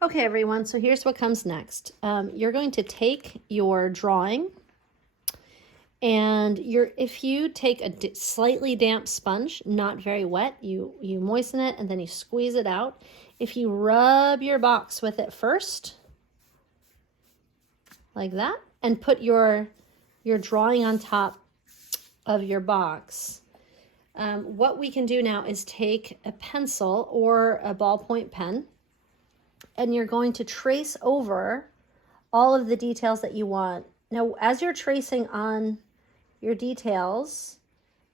Okay, everyone, so here's what comes next. You're going to take your drawing and if you take a slightly damp sponge, not very wet, you moisten it and then you squeeze it out. If you rub your box with it first, like that, and put your drawing on top of your box, what we can do now is take a pencil or a ballpoint pen, and you're going to trace over all of the details that you want. Now, as you're tracing on your details,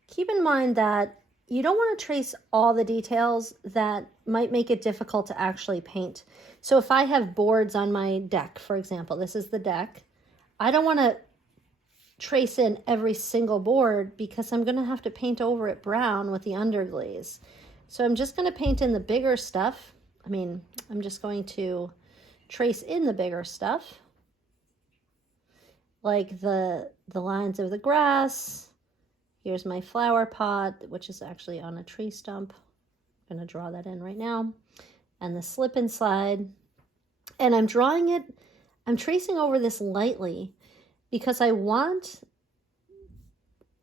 keep in mind that you don't want to trace all the details that might make it difficult to actually paint. So if I have boards on my deck, for example, this is the deck, I don't want to trace in every single board because I'm going to have to paint over it brown with the underglaze. So I'm just going to paint in the bigger stuff. I'm just going to trace in the bigger stuff, like the lines of the grass. Here's my flower pot, which is actually on a tree stump. I'm going to draw that in right now. And the slip and slide. And I'm drawing it, I'm tracing over this lightly because I want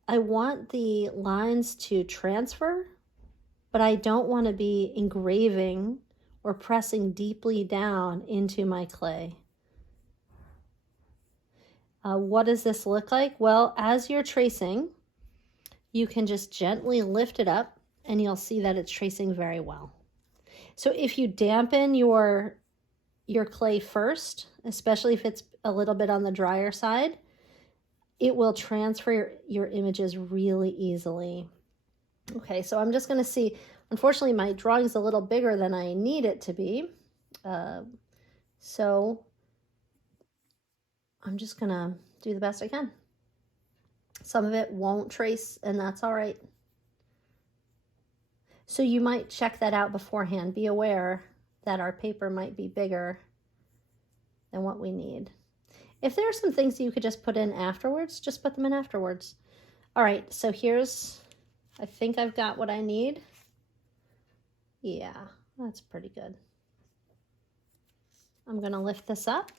the lines to transfer, but I don't want to be engraving or pressing deeply down into my clay. What does this look like? Well, as you're tracing, you can just gently lift it up and you'll see that it's tracing very well. So if you dampen your clay first, especially if it's a little bit on the drier side, it will transfer your images really easily. Okay, so I'm just going to see, unfortunately my drawing is a little bigger than I need it to be. So I'm just going to do the best I can. Some of it won't trace, and that's all right. So you might check that out beforehand. Be aware that our paper might be bigger than what we need. If there are some things you could just put in afterwards, just put them in afterwards. All right, so I think I've got what I need. Yeah, that's pretty good. I'm going to lift this up,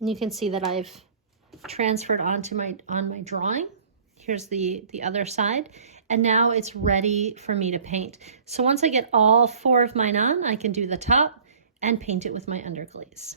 and you can see that I've transferred onto my drawing. Here's the other side, and now it's ready for me to paint. So once I get all 4 of mine on, I can do the top and paint it with my underglaze.